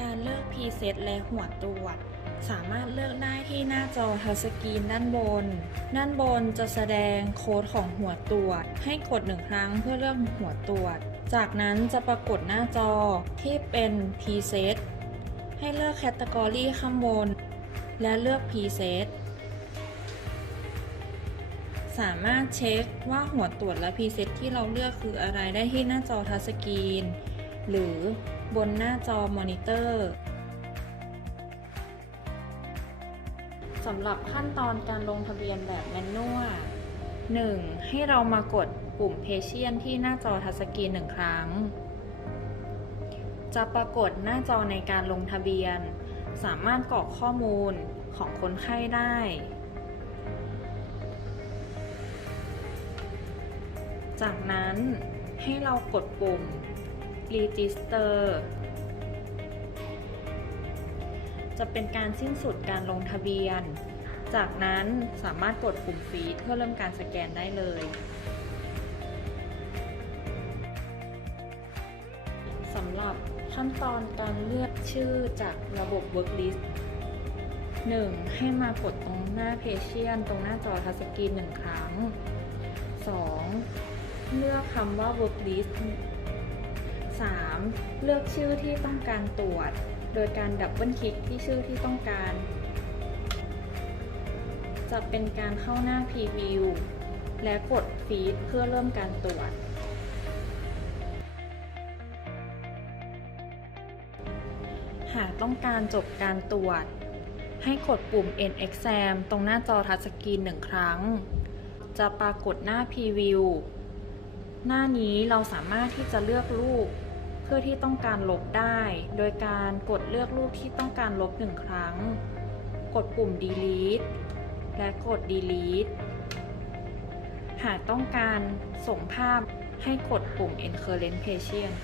การเลือก Preset และหัวตรวจ สามารถเลือกได้ที่หน้าจอทัชสกรีนด้านบน ด้านบนจะแสดงโค้ดของหัวตรวจ ให้กดหนึ่งครั้งเพื่อเลือกหัวตรวจ จากนั้นจะปรากฏหน้าจอที่เป็น Preset ให้เลือกแคตตากรีข้างบน และเลือก Preset สามารถเช็คว่าหัวตรวจและ Preset ที่เราเลือกคืออะไรได้ที่หน้าจอทัชสกรีน หรือ บนหน้าจอมอนิเตอร์สำหรับขั้นตอนการลงทะเบียนแบบแมนนวล 1. ให้เรามากดปุ่มเพเชียนที่หน้าจอทัชสกรีนหนึ่งครั้ง จะปรากฏหน้าจอในการลงทะเบียน สามารถกรอกข้อมูลของคนไข้ได้ จากนั้นให้เรากดปุ่ม Register จะเป็นการสิ้นสุดการลงทะเบียน จากนั้นสามารถกดปุ่มฟีดเพื่อเริ่มการสแกนได้เลย สำหรับขั้นตอนการเลือกชื่อจากระบบ Worklist 1. ให้มากดตรงหน้าเพจเชียนตรงหน้าจอทัชสกรีนหนึ่งครั้ง 2. เลือกคำว่า Worklist 3. เลือกชื่อที่ต้องการตรวจ โดยการดับเบิลคลิกที่ชื่อที่ต้องการ จะเป็นการเข้าหน้า Preview และกด Feed เพื่อเริ่มการตรวจ หากต้องการจบการตรวจ ให้กดปุ่ม End Exam ตรงหน้าจอทัชสกรีนหนึ่งครั้ง จะปรากฏหน้า Preview หน้านี้เราสามารถที่จะเลือกรูป เพื่อที่ต้องการลบได้ โดยการกดเลือกรูปที่ต้องการลบหนึ่งครั้ง กดปุ่ม delete และกด delete หากต้องการส่งภาพให้กดปุ่ม encurrent patient